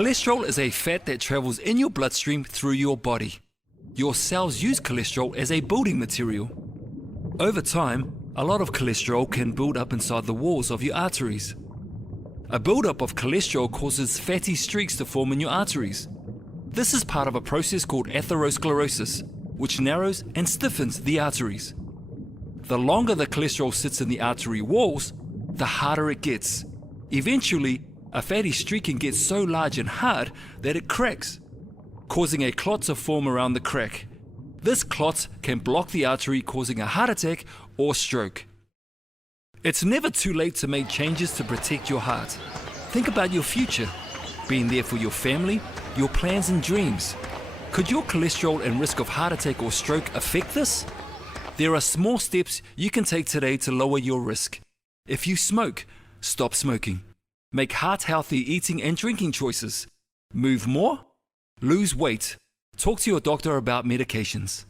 Cholesterol is a fat that travels in your bloodstream through your body. Your cells use cholesterol as a building material. Over time, a lot of cholesterol can build up inside the walls of your arteries. A buildup of cholesterol causes fatty streaks to form in your arteries. This is part of a process called atherosclerosis, which narrows and stiffens the arteries. The longer the cholesterol sits in the artery walls, the harder it gets. Eventually, a fatty streak can get so large and hard that it cracks, causing a clot to form around the crack. This clot can block the artery, causing a heart attack or stroke. It's never too late to make changes to protect your heart. Think about your future, being there for your family, your plans and dreams. Could your cholesterol and risk of heart attack or stroke affect this? There are small steps you can take today to lower your risk. If you smoke, stop smoking. Make heart-healthy eating and drinking choices. Move more. Lose weight. Talk to your doctor about medications.